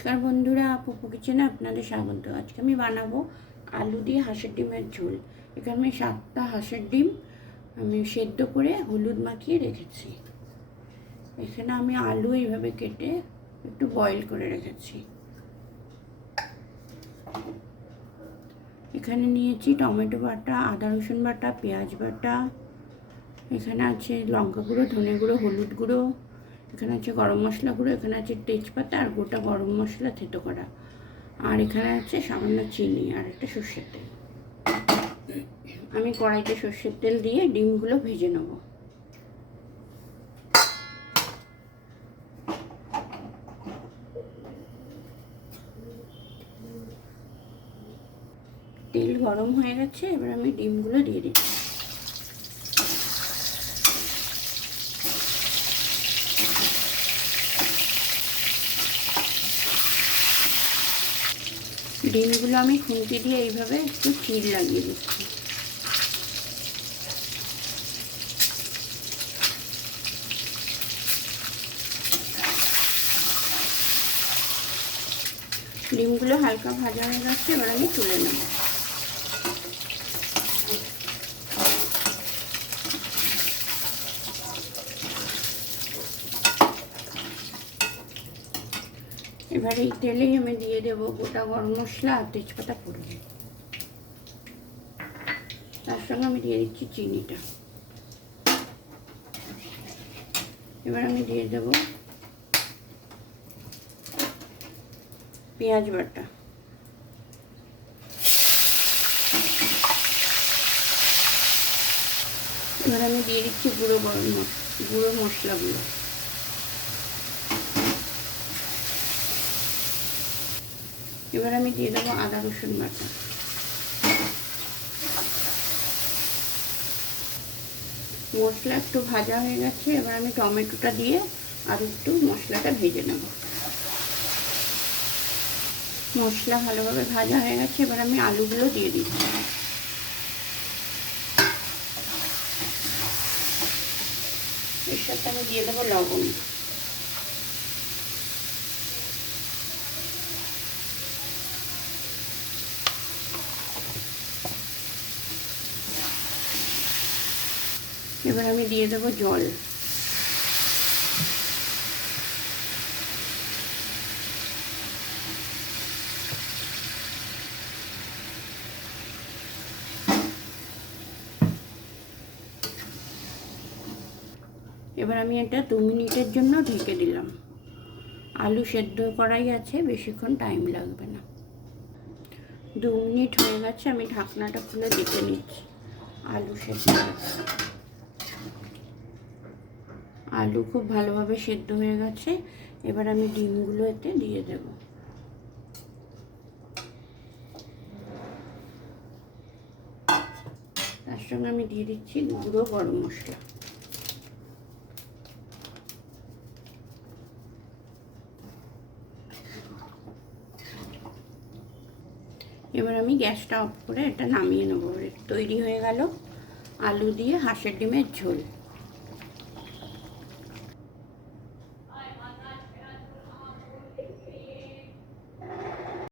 নমস্কার বন্ধুরা, পুপু কিচেনে আপনাদের স্বাগত। আজকে আমি বানাবো আলু দিয়ে হাঁসের ডিমের ঝোল। এখানে আমি 7টা হাঁসের ডিম আমি সেদ্ধ করে হলুদ মাখিয়ে রেখেছি। এখানে আমি আলু এইভাবে কেটে একটু বয়েল করে রেখেছি। এখানে নিয়েছি টমেটো বাটা, আদা রসুন বাটা, পেঁয়াজ বাটা, এখানে আছে লঙ্কা গুঁড়ো, ধনে গুঁড়ো, হলুদ গুঁড়ো, এখানে আছে গরম মশলা গুঁড়ো, এখানে আছে তেজপাতা আর গোটা গরম মশলা থেতো করা, আর এখানে আছে সামান্য চিনি আর একটা সর্ষের তেল। আমি কড়াইতে সর্ষের তেল দিয়ে ডিমগুলো ভেজে নেব। তেল গরম হয়ে গেছে, এবার আমি ডিমগুলো দিয়ে দিচ্ছি। ডিমগুলো আমি খুন্তি দিয়ে এইভাবে একটু চিড় লাগিয়ে দিচ্ছি। ডিমগুলো হালকা ভাজা হয়ে গেছে, এবার আমি তুলে নেব। এবার এই তেলেই আমি দিয়ে দেবো গোটা গরম মশলা আর তেজপাতা ফোড়ন। তার সঙ্গে আমি দিয়ে দিচ্ছি চিনিটা। এবার আমি দিয়ে দেবো পেঁয়াজ বাটা, এবার আমি দিয়ে দিচ্ছি গুঁড়ো মশলাগুলো। এবার আমি দিয়ে দেবো আদা রসুন বাটা। মশলা একটু ভাজা হয়ে গেছে, এবার আমি টমেটোটা দিয়ে আর একটু মশলাটা ভেজে নেব। মশলা ভালোভাবে ভাজা হয়ে গেছে, এবার আমি আলুগুলো দিয়ে দিচ্ছি। এর সাথে আমি দিয়ে দেবো লবণ। এবার আমি দিয়ে দেবো জল। এবার আমি এটা 2 মিনিটের জন্য ঢেকে দিলাম। আলু সেদ্ধ করাই আছে, বেশিক্ষণ টাইম লাগবে না। 2 মিনিট হয়ে গেছে, আমি ঢাকনাটা খুলে দেখে নিচ্ছি। আলু সেদ্ধ হয়েছে। আলু খুব ভালোভাবে সেদ্ধ হয়ে গেছে। এবার আমি ডিমগুলো এতে দিয়ে দেব। তার সঙ্গে আমি দিয়ে দিচ্ছি গুঁড়ো গরম মশলা। এবার আমি গ্যাসটা অফ করে এটা নামিয়ে নেব। তৈরি হয়ে গেল আলু দিয়ে হাঁসের ডিমের ঝোল।